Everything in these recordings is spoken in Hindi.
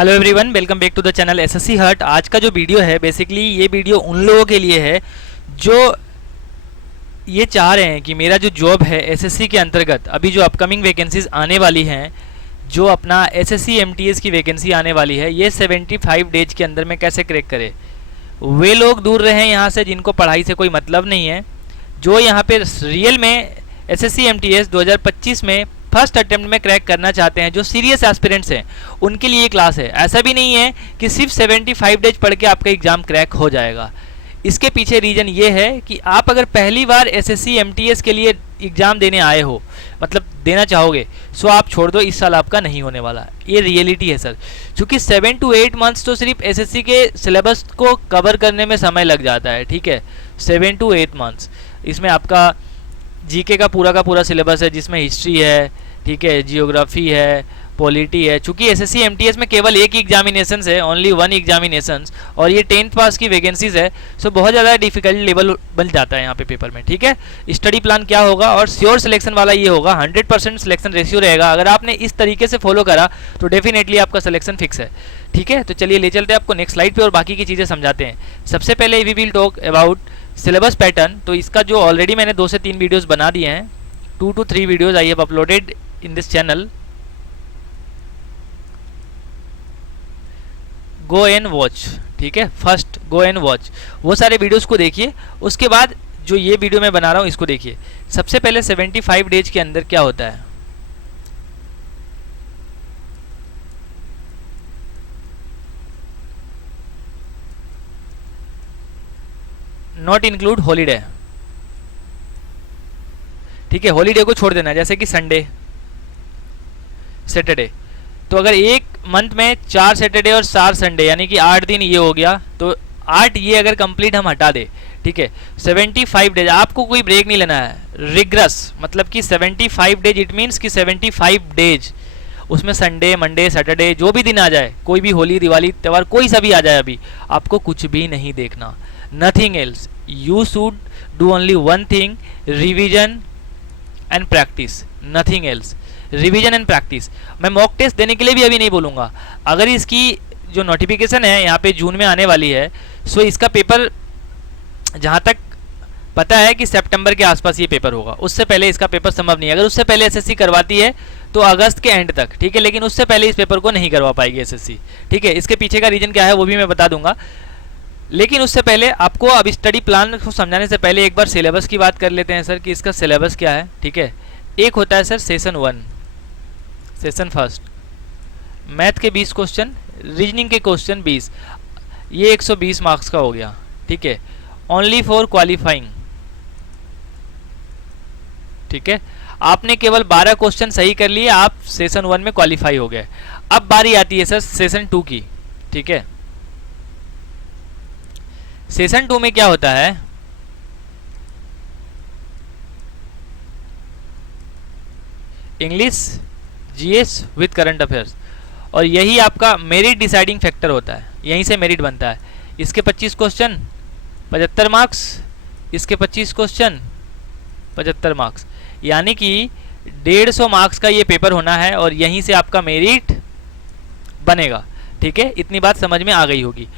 Hello everyone, welcome back to the channel SSC heart. आज का जो वीडियो है बेसिकली ये वीडियो उन लोगों के लिए है जो ये चाह रहे हैं कि मेरा जो जॉब है एसएससी के अंतर्गत अभी जो अपकमिंग वैकेंसीज आने वाली हैं, जो अपना एसएससी एमटीएस की वैकेंसी आने वाली है, ये 75 डेज के अंदर में कैसे क्रैक करे। वे लोग दूर रहें यहाँ से जिनको पढ़ाई से कोई मतलब नहीं है, जो यहाँ पे रियल में एसएससी एमटीएस 2025 में फर्स्ट अटेम्प्ट में क्रैक करना चाहते हैं, जो सीरियस एस्पिरेंट्स हैं, उनके लिए क्लास है। ऐसा भी नहीं है कि सिर्फ 75 डेज पढ़ के आपका एग्ज़ाम क्रैक हो जाएगा। इसके पीछे रीज़न ये है कि आप अगर पहली बार एसएससी एमटीएस के लिए एग्ज़ाम देने आए हो, मतलब देना चाहोगे, सो आप छोड़ दो, इस साल आपका नहीं होने वाला। ये रियलिटी है सर, क्योंकि 7 to 8 मंथ्स तो सिर्फ एसएससी के सिलेबस को कवर करने में समय लग जाता है। ठीक है, 7 to 8 मंथ्स। इसमें आपका जीके का पूरा सिलेबस है, जिसमें हिस्ट्री है, ठीक है, जियोग्राफी है, पॉलिटी है। चूंकि एसएससी एमटीएस में केवल एक ही एग्जामिनेशन है, ओनली वन एग्जामिनेशन, और ये 10th पास की वैकेंसीज है, सो बहुत ज़्यादा डिफिकल्ट लेवल बन जाता है यहाँ पे पेपर में। ठीक है, स्टडी प्लान क्या होगा और श्योर सिलेक्शन वाला ये होगा, 100% सिलेक्शन रेशियो रहेगा। अगर आपने इस तरीके से फॉलो करा तो डेफिनेटली आपका सिलेक्शन फिक्स है। ठीक है, तो चलिए ले चलते हैं आपको नेक्स्ट स्लाइड पे और बाकी की चीज़ें समझाते हैं। सबसे पहले we will talk about syllabus pattern. तो इसका जो ऑलरेडी मैंने 2 से 3 वीडियोस बना दिए हैं, 2 to 3 videos I have uploaded in this channel, go and watch. ठीक है, फर्स्ट गो एंड वॉच, वो सारे वीडियोस को देखिए। उसके बाद जो ये वीडियो मैं बना रहा हूँ इसको देखिए। सबसे पहले 75 डेज के अंदर क्या होता है, नॉट इंक्लूड हॉलीडे। ठीक है, हॉलीडे को छोड़ देना, जैसे कि संडे, सैटरडे। तो अगर एक मंथ में 4 सैटरडे और 4 संडे, यानी कि 8 दिन ये हो गया, तो 8 ये अगर कंप्लीट हम हटा दे, ठीक है, 75 डेज आपको कोई ब्रेक नहीं लेना है। रिग्रेस मतलब कि 75 डेज, इट मीन्स कि 75 डेज, उसमें संडे, मंडे, सैटरडे जो भी दिन आ जाए, कोई भी होली, दिवाली, त्यौहार कोई सा भी आ जाए, अभी आपको कुछ भी नहीं देखना, nothing else. You should do only one thing, revision and practice, nothing else. Revision and practice. मैं मॉक टेस्ट देने के लिए भी अभी नहीं बोलूँगा। अगर इसकी जो नोटिफिकेशन है यहाँ पे जून में आने वाली है, सो इसका पेपर जहाँ तक पता है कि सितंबर के आसपास ये पेपर होगा, उससे पहले इसका पेपर संभव नहीं है। अगर उससे पहले एसएससी करवाती है तो अगस्त के एंड तक, ठीक है, लेकिन उससे पहले इस पेपर को नहीं करवा पाएगी एसएससी। ठीक है, इसके पीछे का रीजन क्या है वो भी मैं बता दूंगा, लेकिन उससे पहले आपको अब स्टडी प्लान को समझाने से पहले एक बार सिलेबस की बात कर लेते हैं सर, कि इसका सिलेबस क्या है। ठीक है, एक होता है sir session 1, session first, math के 20 क्वेश्चन, रीजनिंग के क्वेश्चन 20, ये 120 मार्क्स का हो गया। ठीक है, ओनली फॉर क्वालिफाइंग। ठीक है, आपने केवल 12 क्वेश्चन सही कर लिए, आप सेशन 1 में क्वालिफाई हो गए। अब बारी आती है सर सेशन 2 की। ठीक है, सेशन 2 में क्या होता है, English, GS with current affairs, और यही आपका मेरिट डिसाइडिंग फैक्टर होता है, यहीं से मेरिट बनता है। इसके 25 क्वेश्चन 75 मार्क्स, इसके 25 क्वेश्चन 75 मार्क्स, यानी कि 150 मार्क्स का ये पेपर होना है, और यहीं से आपका मेरिट बनेगा। ठीक है, इतनी बात समझ में आ गई होगी।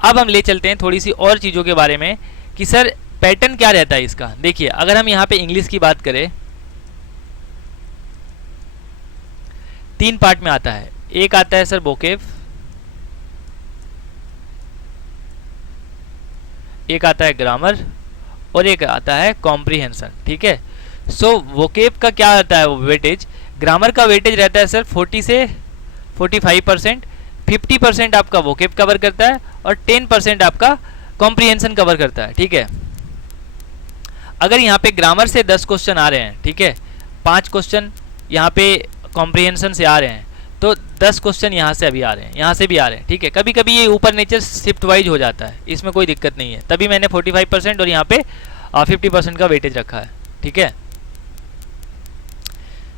अब हम ले चलते हैं थोड़ी सी और चीज़ों के बारे में कि सर पैटर्न क्या रहता है इसका। देखिए, अगर हम यहाँ पे इंग्लिश की बात करें, 3 पार्ट में आता है। एक आता है सर वोकेब, एक आता है ग्रामर, और एक आता है कॉम्प्रिहेंशन। ठीक है, सो वोकेब का क्या आता है वेटेज, ग्रामर का वेटेज रहता है सर 40 से 45%, 50% आपका वोकेब कवर करता है और 10% आपका कॉम्प्रिहेंशन कवर करता है। ठीक है, अगर यहाँ पे ग्रामर से 10 क्वेश्चन आ रहे हैं, ठीक है, 5 क्वेश्चन यहाँ पे कॉम्प्रिहेंशन से आ रहे हैं, तो 10 क्वेश्चन यहाँ से अभी आ रहे हैं, यहाँ से भी आ रहे हैं। ठीक है, कभी कभी ये ऊपर नीचे शिफ्ट वाइज हो जाता है, इसमें कोई दिक्कत नहीं है, तभी मैंने 45% और यहाँ पे 50% का वेटेज रखा है। ठीक है,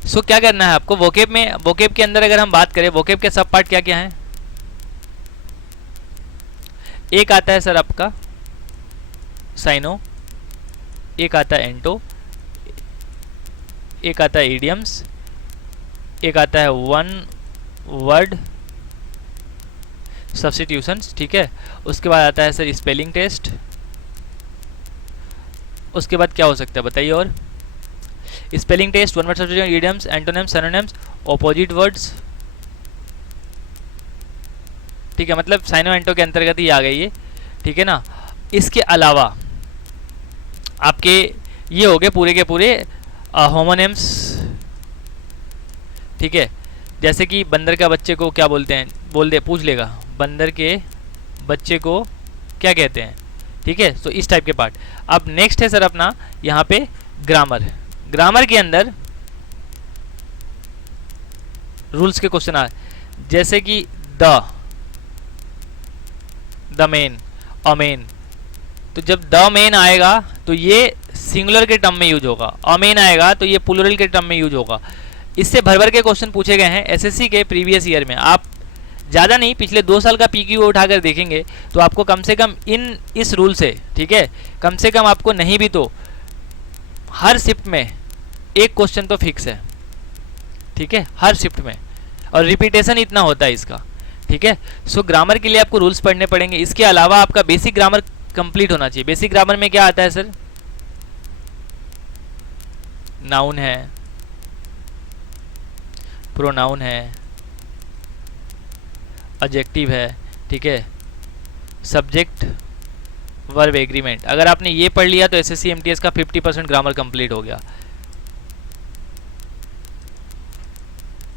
सो क्या करना है आपको वोकेब में, वोकेब के अंदर अगर हम बात करें, वोकेब के सब पार्ट क्या क्या हैं, एक आता है सर आपका साइनो, एक आता है एंटो, एक आता है इडियम्स, एक आता है वन वर्ड सब्स्टिट्यूशंस, ठीक है। उसके बाद आता है सर स्पेलिंग टेस्ट। उसके बाद क्या हो सकता है बताइए? और spelling test, one word substitution, idioms, antonyms, synonyms, opposite words, ठीक है, मतलब साइनो एंटो के अंतर्गत ही आ गई ये, ठीक है ना। इसके अलावा आपके ये हो गए पूरे के पूरे होमोनिम्स, ठीक है। जैसे कि बंदर का बच्चे को क्या बोलते हैं, पूछ लेगा बंदर के बच्चे को क्या कहते हैं, ठीक है। तो इस टाइप के पार्ट। अब नेक्स्ट है सर अपना यहाँ पे ग्रामर। ग्रामर के अंदर रूल्स के क्वेश्चन आ, जैसे कि द मेन, अमेन। तो जब द मेन आएगा तो ये सिंगुलर के टर्म में यूज होगा, अमेन आएगा तो ये प्लूरल के टर्म में यूज होगा। इससे भर भर के क्वेश्चन पूछे गए हैं एसएससी के प्रीवियस ईयर में। आप ज़्यादा नहीं, पिछले 2 साल का पीक्यू उठाकर देखेंगे तो आपको कम से कम इस रूल से, ठीक है, कम से कम आपको नहीं भी तो हर शिफ्ट में एक क्वेश्चन तो फिक्स है, ठीक है, हर शिफ्ट में, और रिपीटेशन इतना होता है इसका, ठीक है। सो ग्रामर के लिए आपको रूल्स पढ़ने पड़ेंगे। इसके अलावा आपका बेसिक ग्रामर कंप्लीट होना चाहिए। बेसिक ग्रामर में क्या आता है सर? नाउन है, प्रोनाउन है, एडजेक्टिव है, ठीक है, सब्जेक्ट, वर्ब, एग्रीमेंट। अगर आपने ये पढ़ लिया तो एसएससी एमटीएस का 50% ग्रामर कंप्लीट हो गया।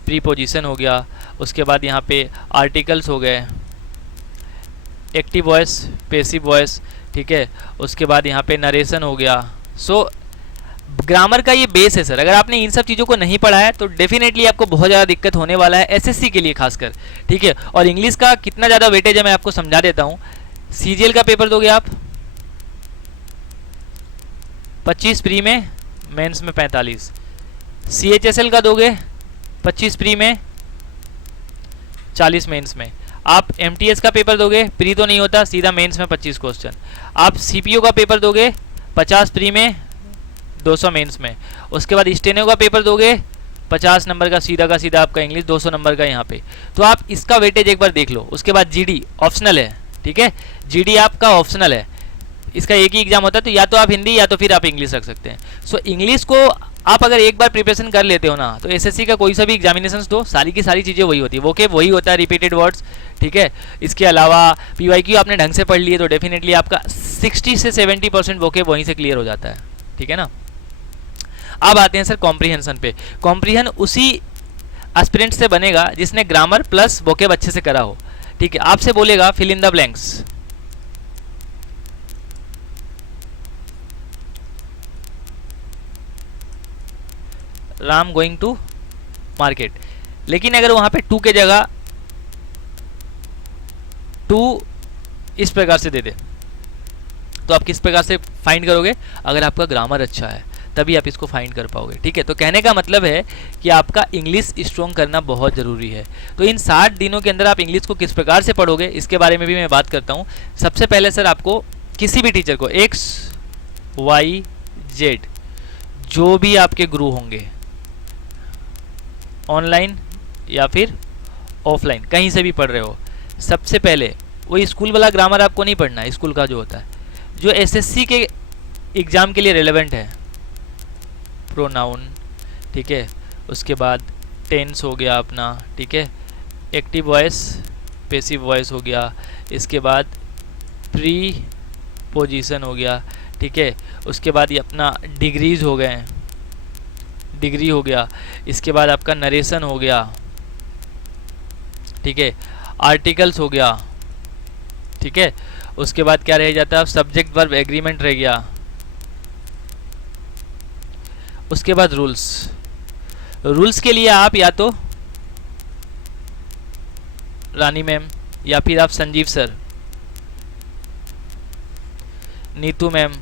प्रीपोजिशन हो गया, उसके बाद यहाँ पे आर्टिकल्स हो गए, एक्टिव वॉइस, पैसिव वॉइस, ठीक है, उसके बाद यहाँ पे नरेशन हो गया। सो ग्रामर का ये बेस है सर। अगर आपने इन सब चीज़ों को नहीं पढ़ा है तो डेफिनेटली आपको बहुत ज़्यादा दिक्कत होने वाला है एसएससी के लिए खासकर, ठीक है। और इंग्लिश का कितना ज़्यादा वेटेज है मैं आपको समझा देता हूँ। सीजीएल का पेपर दोगे आप 25 प्री में, मेंस में 45। सीएचएसएल का दोगे 25 प्री में, 40 मेंस में। आप एमटीएस का पेपर दोगे, प्री तो नहीं होता, सीधा मेंस में 25 क्वेश्चन। आप सीपीओ का पेपर दोगे 50 प्री में, 200 मेंस में। उसके बाद स्टेनो का पेपर दोगे 50 नंबर का सीधा आपका इंग्लिश, 200 नंबर का यहाँ पे। तो आप इसका वेटेज एक बार देख लो। उसके बाद जीडी ऑप्शनल है, ठीक है, जीडी आपका ऑप्शनल है। इसका एक ही एग्जाम होता है, तो या तो आप हिंदी या तो फिर आप इंग्लिश रख सकते हैं। सो इंग्लिश को आप अगर एक बार प्रिपरेशन कर लेते हो ना, तो एसएससी का कोई सा भी एग्जामिनेशंस दो, सारी की सारी चीज़ें वही होती है, वोकेब वही होता है, रिपीटेड वर्ड्स, ठीक है। इसके अलावा पीवाईक्यू आपने ढंग से पढ़ लिए तो डेफिनेटली आपका 60 से 70% वोकेब वहीं से क्लियर हो जाता है, ठीक है ना। अब आते हैं सर कॉम्प्रीहेंशन पे। कॉम्प्रीहेंशन उसी एस्पिरेंट से बनेगा जिसने ग्रामर प्लस वोकेब अच्छे से करा हो, ठीक है। आपसे बोलेगा fill in the blanks, Ram going to market, लेकिन अगर वहां पे टू के जगह टू इस प्रकार से दे दे तो आप किस प्रकार से फाइंड करोगे? अगर आपका ग्रामर अच्छा है तभी आप इसको फाइंड कर पाओगे, ठीक है। तो कहने का मतलब है कि आपका इंग्लिश स्ट्रॉन्ग करना बहुत ज़रूरी है। तो इन 60 दिनों के अंदर आप इंग्लिश को किस प्रकार से पढ़ोगे इसके बारे में भी मैं बात करता हूँ। सबसे पहले सर आपको किसी भी टीचर को एक्स वाई जेड जो भी आपके गुरु होंगे, ऑनलाइन या फिर ऑफलाइन कहीं से भी पढ़ रहे हो, सबसे पहले वही स्कूल वाला ग्रामर आपको नहीं पढ़ना है, स्कूल का जो होता है, जो एसएससी के एग्ज़ाम के लिए रिलेवेंट है। प्रोनाउन, ठीक है, उसके बाद टेंस हो गया अपना, ठीक है, एक्टिव वॉइस, पैसिव वॉइस हो गया, इसके बाद प्री पोजीशन हो गया, ठीक है, उसके बाद ये अपना डिग्रीज हो गए, डिग्री हो गया, इसके बाद आपका नरेशन हो गया, ठीक है, आर्टिकल्स हो गया, ठीक है, उसके बाद क्या रह जाता है? सब्जेक्ट वर्ब एग्रीमेंट रह गया, उसके बाद रूल्स। रूल्स के लिए आप या तो रानी मैम या फिर आप संजीव सर, नीतू मैम,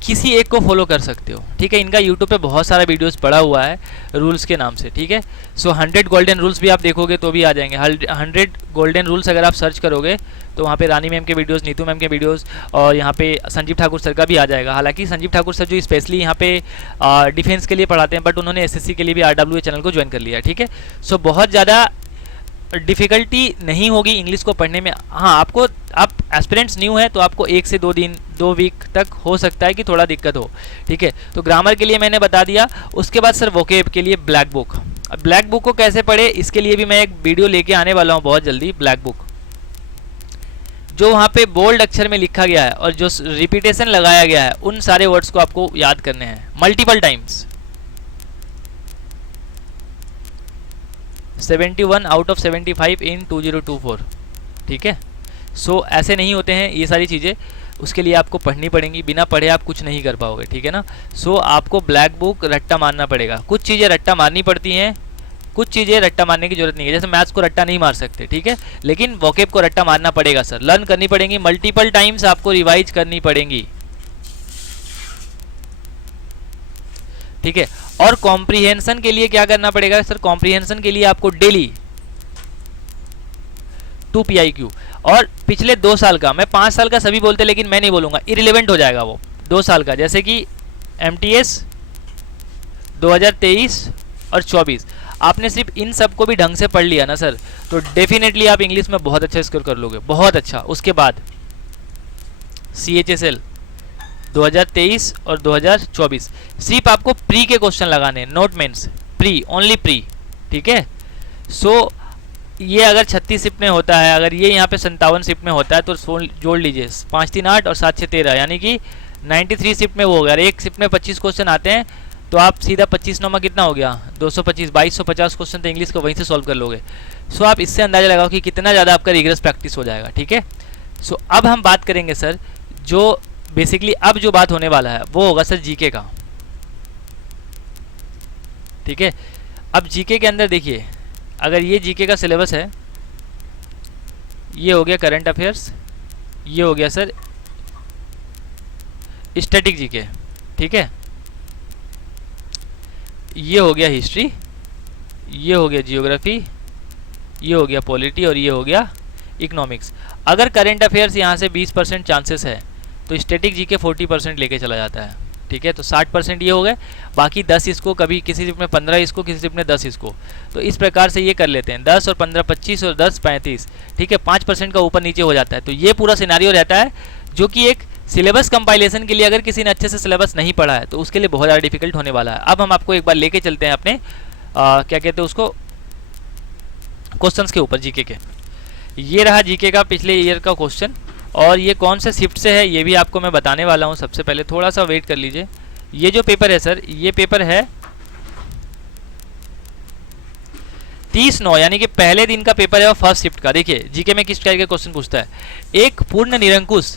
किसी एक को फॉलो कर सकते हो, ठीक है। इनका यूट्यूब पे बहुत सारा वीडियोस पड़ा हुआ है रूल्स के नाम से, ठीक है। सो 100 गोल्डन रूल्स भी आप देखोगे तो भी आ जाएंगे। 100 गोल्डन रूल्स अगर आप सर्च करोगे तो वहाँ पे रानी मैम के वीडियोस, नीतू मैम के वीडियोस और यहाँ पे संजीव ठाकुर सर का भी आ जाएगा। हालांकि संजीव ठाकुर सर जो स्पेशली यहाँ पे डिफेंस के लिए पढ़ाते हैं, बट उन्होंने एसएससी के लिए भी आरडब्ल्यूए चैनल को ज्वाइन कर लिया है, ठीक है। सो बहुत ज़्यादा डिफ़िकल्टी नहीं होगी इंग्लिश को पढ़ने में। हाँ, आपको, आप एस्पिरेंट्स न्यू है तो आपको 1 से 2 दिन, 2 वीक तक हो सकता है कि थोड़ा दिक्कत हो, ठीक है। तो ग्रामर के लिए मैंने बता दिया। उसके बाद सर वोकेब के लिए ब्लैक बुक। अब ब्लैक बुक को कैसे पढ़े, इसके लिए भी मैं एक वीडियो लेके आने वाला हूँ बहुत जल्दी। ब्लैक बुक जो वहाँ पे बोल्ड अक्षर में लिखा गया है और जो रिपीटेशन लगाया गया है, उन सारे वर्ड्स को आपको याद करने हैं मल्टीपल टाइम्स। 71 आउट ऑफ 75 इन 2024, ठीक है। सो ऐसे नहीं होते हैं ये सारी चीज़ें, उसके लिए आपको पढ़नी पड़ेंगी। बिना पढ़े आप कुछ नहीं कर पाओगे, ठीक है ना। सो आपको ब्लैक बुक रट्टा मारना पड़ेगा। कुछ चीज़ें रट्टा मारनी पड़ती हैं, कुछ चीज़ें रट्टा मारने की जरूरत नहीं है। जैसे मैथ्स को रट्टा नहीं मार सकते, ठीक है, लेकिन वोकेब को रट्टा मारना पड़ेगा सर। लर्न करनी पड़ेंगी, मल्टीपल टाइम्स आपको रिवाइज करनी पड़ेंगी, ठीक है। और कॉम्प्रिहेंशन के लिए क्या करना पड़ेगा सर, कॉम्प्रिहेंशन के लिए आपको डेली 2 PIQ। और पिछले 2 साल का, मैं 5 साल का सभी बोलते लेकिन मैं नहीं बोलूंगा, इरिलेवेंट हो जाएगा वो 2 साल का। जैसे कि MTS 2023 और 24, आपने सिर्फ इन सब को भी ढंग से पढ़ लिया ना सर, तो डेफिनेटली आप इंग्लिश में बहुत अच्छा स्कोर कर लोगे, बहुत अच्छा। उसके बाद CHSL 2023 और 2024, सिर्फ आपको प्री के क्वेश्चन लगाने, note mains, pre, only pre, ठीक है। सो ये अगर 36 शिफ्ट में होता है, अगर ये यहाँ पे 57 शिफ्ट में होता है, तो जोड़ लीजिए 5 3 8 और 7 6 13, यानी कि 93 शिफ्ट में वो होगा। अगर एक शिफ्ट में 25 क्वेश्चन आते हैं तो आप सीधा 25 9 में कितना हो गया, 225, 2250 क्वेश्चन तो इंग्लिश को वहीं से सॉल्व कर लोगे। सो आप इससे अंदाजा लगाओ कि कितना ज़्यादा आपका रिगरस प्रैक्टिस हो जाएगा, ठीक है। सो अब हम बात करेंगे सर, जो बेसिकली अब जो बात होने वाला है वो होगा सर जीके का, ठीक है। अब जीके के अंदर देखिए, अगर ये जीके का सिलेबस है, ये हो गया करंट अफेयर्स, ये हो गया सर स्टैटिक जीके, ठीक है, ये हो गया हिस्ट्री, ये हो गया जियोग्राफी, ये हो गया पॉलिटी और ये हो गया इकोनॉमिक्स। अगर करंट अफेयर्स यहाँ से 20% चांसेस है तो स्टैटिक जीके 40% लेके चला जाता है, ठीक है। तो 60% ये हो गए, बाकी 10 इसको, कभी किसी शिफ्ट में 15 इसको, किसी शिफ्ट में 10 इसको। तो इस प्रकार से ये कर लेते हैं, 10 और 15 25 और 10 35, ठीक है। 5% का ऊपर नीचे हो जाता है। तो ये पूरा सिनेरियो रहता है, जो कि एक सिलेबस कंपाइलेशन के लिए अगर किसी ने अच्छे से सिलेबस नहीं पढ़ा है तो उसके लिए बहुत ज़्यादा डिफिकल्ट होने वाला है। अब हम आपको एक बार लेके चलते हैं अपने क्या कहते हैं उसको, क्वेश्चंस के ऊपर जीके के। ये रहा जीके का पिछले ईयर का क्वेश्चन, और ये कौन से शिफ्ट से है ये भी आपको मैं बताने वाला हूँ। सबसे पहले थोड़ा सा वेट कर लीजिए। ये जो पेपर है सर, ये पेपर है 30/9, यानी कि पहले दिन का पेपर है और फर्स्ट शिफ्ट का। देखिए जीके में किस टाइप के क्वेश्चन पूछता है। एक पूर्ण निरंकुश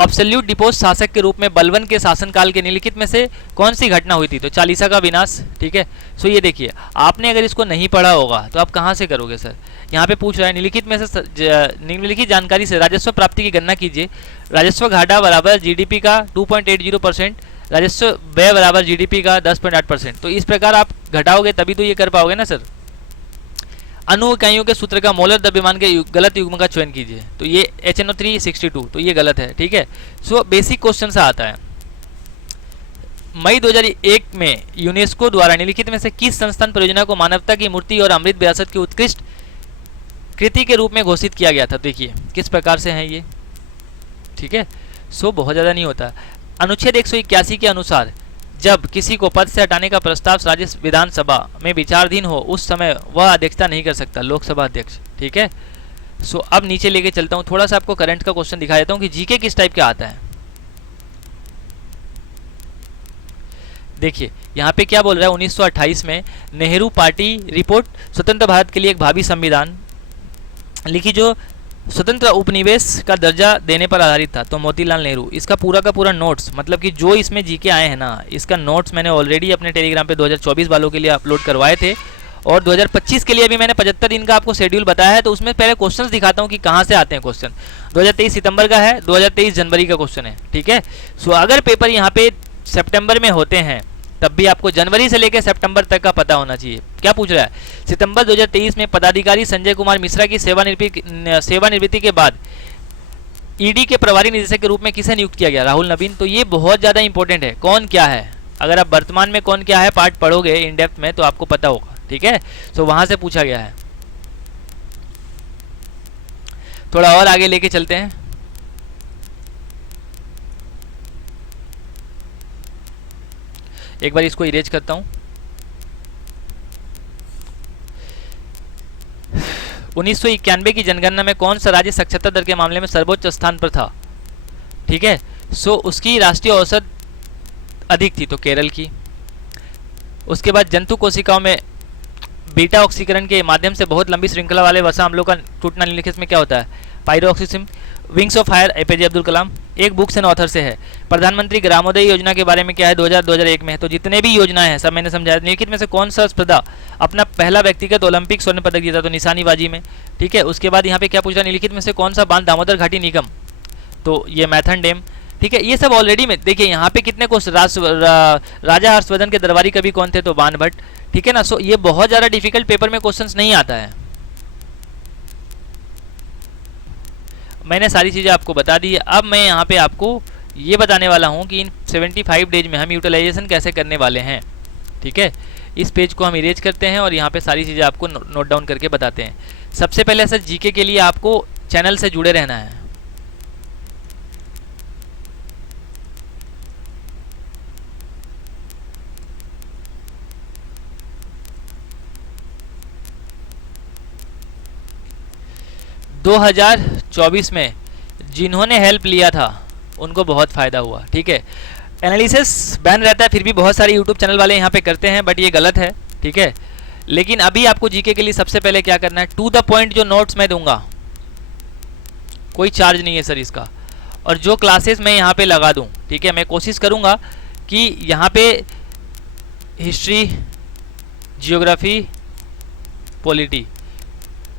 अब्सोल्यूट डिपोज शासक के रूप में बलवन के शासनकाल के निम्नलिखित में से कौन सी घटना हुई थी, तो चालीसा का विनाश, ठीक है। सो ये देखिए, आपने अगर इसको नहीं पढ़ा होगा तो आप कहाँ से करोगे सर। यहाँ पे पूछ रहा है निम्नलिखित में से निम्नलिखित जानकारी से राजस्व प्राप्ति की गणना कीजिए। राजस्व घाटा बराबर जीडीपी का 2.80%, राजस्व व्यय बराबर जीडीपी का 10.8%। तो इस प्रकार आप घटाओगे तभी तो ये कर पाओगे ना सर। अणु इकाइयों के सूत्र का मोलर द्रव्यमान के गलत युग्म का चयन कीजिए, तो ये HNO362, तो ये गलत है, ठीक है। सो बेसिक क्वेश्चन से आता है। मई 2001 में यूनेस्को द्वारा निम्नलिखित में से किस संस्थान परियोजना को मानवता की मूर्ति और अमृत विरासत की उत्कृष्ट कृति के रूप में घोषित किया गया था। देखिए किस प्रकार से है ये, ठीक है। सो बहुत ज़्यादा नहीं होता। अनुच्छेद 181 के अनुसार जब किसी को पद से हटाने का प्रस्ताव राज्य विधानसभा में विचाराधीन हो उस समय वह अध्यक्षता नहीं कर सकता, लोकसभा अध्यक्ष, ठीक है। सो अब नीचे लेके चलता हूँ, थोड़ा सा आपको करंट का क्वेश्चन दिखा देता हूँ कि जीके किस टाइप का आता है। देखिए यहाँ पे क्या बोल रहा है, 1928 में नेहरू पार्टी रिपोर्ट स्वतंत्र भारत के लिए एक भावी संविधान लिखी जो स्वतंत्र उपनिवेश का दर्जा देने पर आधारित था। तो मोतीलाल नेहरू, इसका पूरा का पूरा नोट्स, मतलब कि जो इसमें जीके आए हैं ना, इसका नोट्स मैंने ऑलरेडी अपने टेलीग्राम पे 2024 वालों के लिए अपलोड करवाए थे, और 2025 के लिए भी मैंने 75 दिन का आपको शेड्यूल बताया है। तो उसमें पहले क्वेश्चंस दिखाता हूँ कि कहाँ से आते हैं क्वेश्चन। 2023 सितंबर का है, 2023 जनवरी का क्वेश्चन है, ठीक है। सो अगर पेपर यहाँ पे सितंबर में होते हैं तब भी आपको जनवरी से लेकर सितंबर तक का पता होना चाहिए। क्या पूछ रहा है, सितंबर 2023 में पदाधिकारी संजय कुमार मिश्रा की सेवानिवृत्ति के बाद ईडी के प्रभारी निदेशक के रूप में किसे नियुक्त किया गया, राहुल नवीन। तो ये बहुत ज़्यादा इंपॉर्टेंट है, कौन क्या है। अगर आप वर्तमान में कौन क्या है पार्ट पढ़ोगे इन डेप्थ में तो आपको पता होगा, ठीक है। सो वहाँ से पूछा गया है। थोड़ा और आगे लेके चलते हैं। एक बार इसको इरेज करता हूं। 1991 की जनगणना में कौन सा राज्य साक्षरता दर के मामले में सर्वोच्च स्थान पर था? ठीक है, सो उसकी राष्ट्रीय औसत अधिक थी तो केरल की। उसके बाद जंतु कोशिकाओं में बीटा ऑक्सीकरण के माध्यम से बहुत लंबी श्रृंखला वाले वसा अम्लों का टूटना निम्नलिखित में क्या होता है? पायरोक्सिस्म। Wings of fire APJ Abdul Kalam. एक बुक्स एंड ऑथर से है। प्रधानमंत्री ग्रामोदय योजना के बारे में क्या है? 2000-2001 में है। तो जितने भी योजनाएं हैं सब मैंने समझाया। निम्नलिखित में से कौन सा स्पर्धा अपना पहला व्यक्तिगत ओलंपिक स्वर्ण पदक जीता? तो निशानीबाजी में। ठीक है, उसके बाद यहाँ पे क्या पूछ रहा है? निम्नलिखित में से कौन सा बांध दामोदर घाटी निगम? तो ये मैथन डैम। ठीक है, ये सब ऑलरेडी में देखिए यहाँ पे कितने क्वेश्चन। राजा हर्षवर्धन के दरबारी कवि कौन थे? तो बाण भट्ट। ठीक है ना, सो ये बहुत ज्यादा डिफिकल्ट पेपर में क्वेश्चंस नहीं आता है। मैंने सारी चीजें आपको बता दी है। अब मैं यहाँ पे आपको ये बताने वाला हूँ कि इन 75 डेज में हम यूटिलाइजेशन कैसे करने वाले हैं। ठीक है, इस पेज को हम इरेज करते हैं और यहाँ पे सारी चीज़ें आपको नोट डाउन करके बताते हैं। सबसे पहले सर जीके के लिए आपको चैनल से जुड़े रहना है। दो 2024 में जिन्होंने हेल्प लिया था उनको बहुत फ़ायदा हुआ। ठीक है, एनालिसिस बैन रहता है फिर भी बहुत सारे यूट्यूब चैनल वाले यहाँ पे करते हैं, बट ये गलत है। ठीक है, लेकिन अभी आपको जीके के लिए सबसे पहले क्या करना है? टू द पॉइंट जो नोट्स मैं दूंगा, कोई चार्ज नहीं है सर इसका, और जो क्लासेस मैं यहाँ पे लगा दूँ। ठीक है, मैं कोशिश करूँगा कि यहाँ पे हिस्ट्री, जियोग्राफी,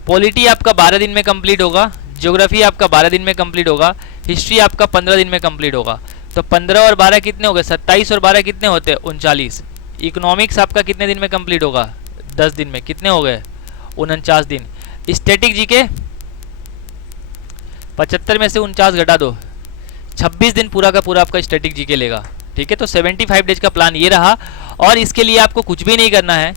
पॉलिटी आपका 12 दिन में कंप्लीट होगा, ज्योग्राफी आपका 12 दिन में कंप्लीट होगा, हिस्ट्री आपका 15 दिन में कंप्लीट होगा। तो 15 और 12 कितने हो गए? 27 और 12 कितने होते हैं? 39। इकोनॉमिक्स आपका कितने दिन में कंप्लीट होगा? 10 दिन में। कितने हो गए? 49 दिन। स्टैटिक जीके 75 में से 49 घटा दो, 26 दिन पूरा का पूरा आपका स्टैटिक जीके लेगा। ठीक है, तो 75 डेज का प्लान ये रहा, और इसके लिए आपको कुछ भी नहीं करना है।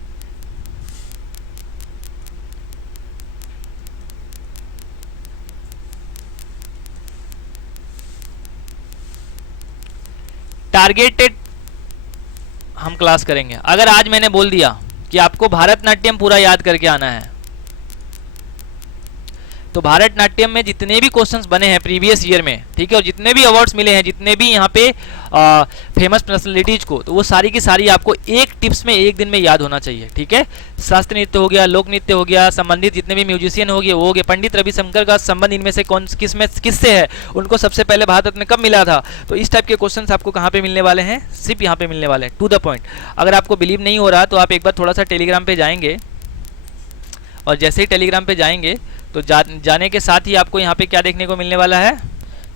टारगेटेड हम क्लास करेंगे। अगर आज मैंने बोल दिया कि आपको भारतनाट्यम पूरा याद करके आना है, तो भारतनाट्यम में जितने भी क्वेश्चंस बने हैं प्रीवियस ईयर में, ठीक है, और जितने भी अवार्ड्स मिले हैं, जितने भी यहाँ पे फेमस पर्सनालिटीज को, तो वो सारी की सारी आपको एक टिप्स में एक दिन में याद होना चाहिए। ठीक है, शास्त्रीय नृत्य हो गया, लोक नृत्य हो गया, संबंधित जितने भी म्यूजिशियन हो गए वो हो गए, पंडित रविशंकर का संबंध इनमें से कौन किससे है, उनको सबसे पहले भारत रत्न कब मिला था। तो इस टाइप के क्वेश्चन आपको कहाँ पे मिलने वाले हैं? सिर्फ यहाँ पे मिलने वाले हैं, टू द पॉइंट। अगर आपको बिलीव नहीं हो रहा तो आप एक बार थोड़ा सा टेलीग्राम पे जाएंगे, और जैसे ही टेलीग्राम पे जाएंगे तो जाने के साथ ही आपको यहाँ पे क्या देखने को मिलने वाला है?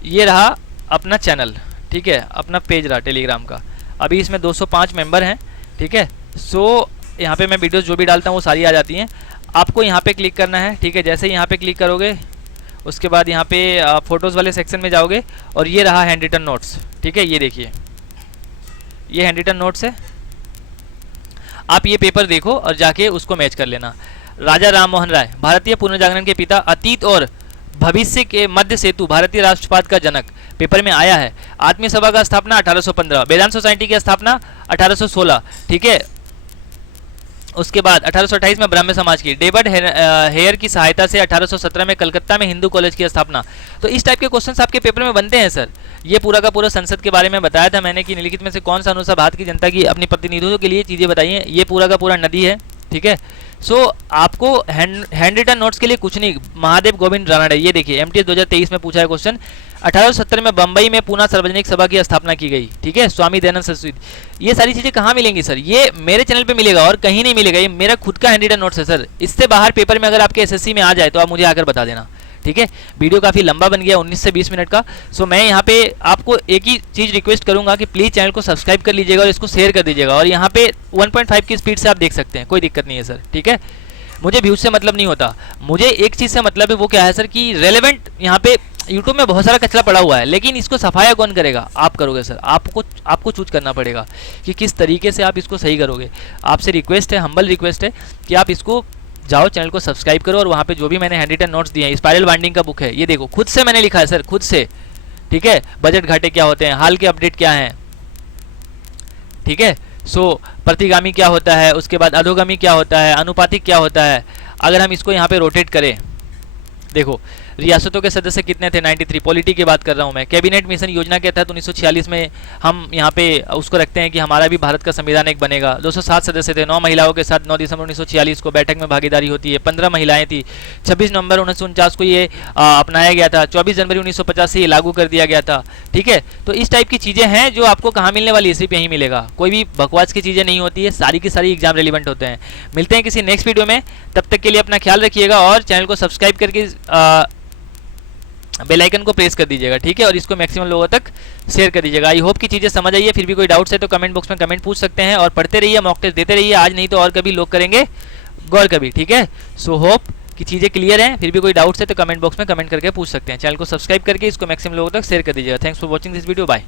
ये रहा अपना चैनल। ठीक है, अपना पेज रहा टेलीग्राम का। अभी इसमें 205 मेंबर हैं। ठीक है, सो यहाँ पे मैं वीडियोस जो भी डालता हूँ वो सारी आ जाती हैं। आपको यहाँ पे क्लिक करना है। ठीक है, जैसे ही यहाँ पे क्लिक करोगे उसके बाद यहाँ पे फोटोज़ वाले सेक्शन में जाओगे, और ये रहा हैंड रिटन नोट्स। ठीक है, ये देखिए, ये हैंड रिटन नोट्स है। आप ये पेपर देखो और जाके उसको मैच कर लेना। राजा राम मोहन राय, भारतीय पुनर्जागरण के पिता, अतीत और भविष्य के मध्य सेतु, भारतीय राष्ट्रवाद का जनक, पेपर में आया है। आत्मीय सभा का स्थापना 1815, वेदांत सोसाइटी की स्थापना 1816। ठीक है, उसके बाद 1828 में ब्राह्मण समाज की, डेविड हेयर की सहायता से 1817 में कलकत्ता में हिंदू कॉलेज की स्थापना। तो इस टाइप के क्वेश्चंस आपके पेपर में बनते हैं सर। ये पूरा का पूरा संसद के बारे में बताया था मैंने कि निम्नलिखित में से कौन सा अनुसार भारत की जनता की अपनी प्रतिनिधित्व के लिए चीजें बताइए। ये पूरा का पूरा नदी है। ठीक है, सो आपको हैंड रिटन नोट्स के लिए कुछ नहीं। महादेव गोविंद रानडे, ये देखिए एमटीएस 2023 में पूछा है क्वेश्चन। 1870 में बंबई में पूना सार्वजनिक सभा की स्थापना की गई। ठीक है, स्वामी दयानंद सरस्वती। ये सारी चीजें कहाँ मिलेंगी सर? ये मेरे चैनल पे मिलेगा और कहीं नहीं मिलेगा। ये मेरा खुद का हैंड रिटन नोट्स है सर। इससे बाहर पेपर में अगर आपके एसएससी में आ जाए तो आप मुझे आकर बता देना। ठीक है, वीडियो काफ़ी लंबा बन गया, 19 से 20 मिनट का। सो मैं यहाँ पे आपको एक ही चीज़ रिक्वेस्ट करूंगा कि प्लीज़ चैनल को सब्सक्राइब कर लीजिएगा और इसको शेयर कर दीजिएगा। और यहाँ पे 1.5 की स्पीड से आप देख सकते हैं, कोई दिक्कत नहीं है सर। ठीक है, मुझे व्यूज से मतलब नहीं होता, मुझे एक चीज़ से मतलब है। वो क्या है सर कि रेलेवेंट, यहाँ पे यूट्यूब में बहुत सारा कचरा पड़ा हुआ है, लेकिन इसको सफाया कौन करेगा? आप करोगे सर। आपको चूज करना पड़ेगा कि किस तरीके से आप इसको सही करोगे। आपसे रिक्वेस्ट है, हम्बल रिक्वेस्ट है कि आप इसको जाओ चैनल को सब्सक्राइब करो और वहाँ पे जो भी मैंने हैंड रिटन नोट्स दिए हैं, स्पाइरल बाइंडिंग का बुक है, ये देखो खुद से मैंने लिखा है सर, खुद से, ठीक है। बजट घाटे क्या होते हैं, हाल के अपडेट क्या हैं, ठीक है। सो प्रतिगामी क्या होता है, उसके बाद अधोगामी क्या होता है, अनुपातिक क्या होता है। अगर हम इसको यहाँ पे रोटेट करें, देखो रियासतों के सदस्य कितने थे, 93। पॉलिटी की बात कर रहा हूँ मैं। कैबिनेट मिशन योजना के तहत 1946 में हम यहाँ पे उसको रखते हैं कि हमारा भी भारत का संविधान एक बनेगा। 207 सदस्य थे, 9 महिलाओं के साथ 9 दिसंबर 1946 को बैठक में भागीदारी होती है, 15 महिलाएं थी। 26 नवंबर 1949 को ये अपनाया गया था, 24 जनवरी 1950 से ये लागू कर दिया गया था, ठीक है। तो इस टाइप की चीज़ें हैं जो आपको कहाँ मिलने वाली है, सिर्फ यहीं मिलेगा। कोई भी बकवास की चीज़ें नहीं होती है, सारी की सारी एग्जाम रेलिवेंट होते हैं। मिलते हैं किसी नेक्स्ट वीडियो में, तब तक के लिए अपना ख्याल रखिएगा और चैनल को सब्सक्राइब करके बेल आइकन को प्रेस कर दीजिएगा, ठीक है। और इसको मैक्सिमम लोगों तक शेयर कर दीजिएगा। आई होप कि चीज़ें समझ आई है। फिर भी कोई डाउट्स है तो कमेंट बॉक्स में कमेंट पूछ सकते हैं, और पढ़ते रहिए, मॉक टेस्ट देते रहिए, आज नहीं तो और कभी लोग करेंगे गौर कभी, ठीक है। सो होप कि चीज़ें क्लियर हैं। फिर भी कोई डाउट्स है तो कमेंट बॉक्स में कमेंट करके पूछ सकते हैं। चैनल को सब्सक्राइब करके इसको मैक्सिमम लोगों तक शेयर कर दीजिएगा। Thanks for watching this video, bye.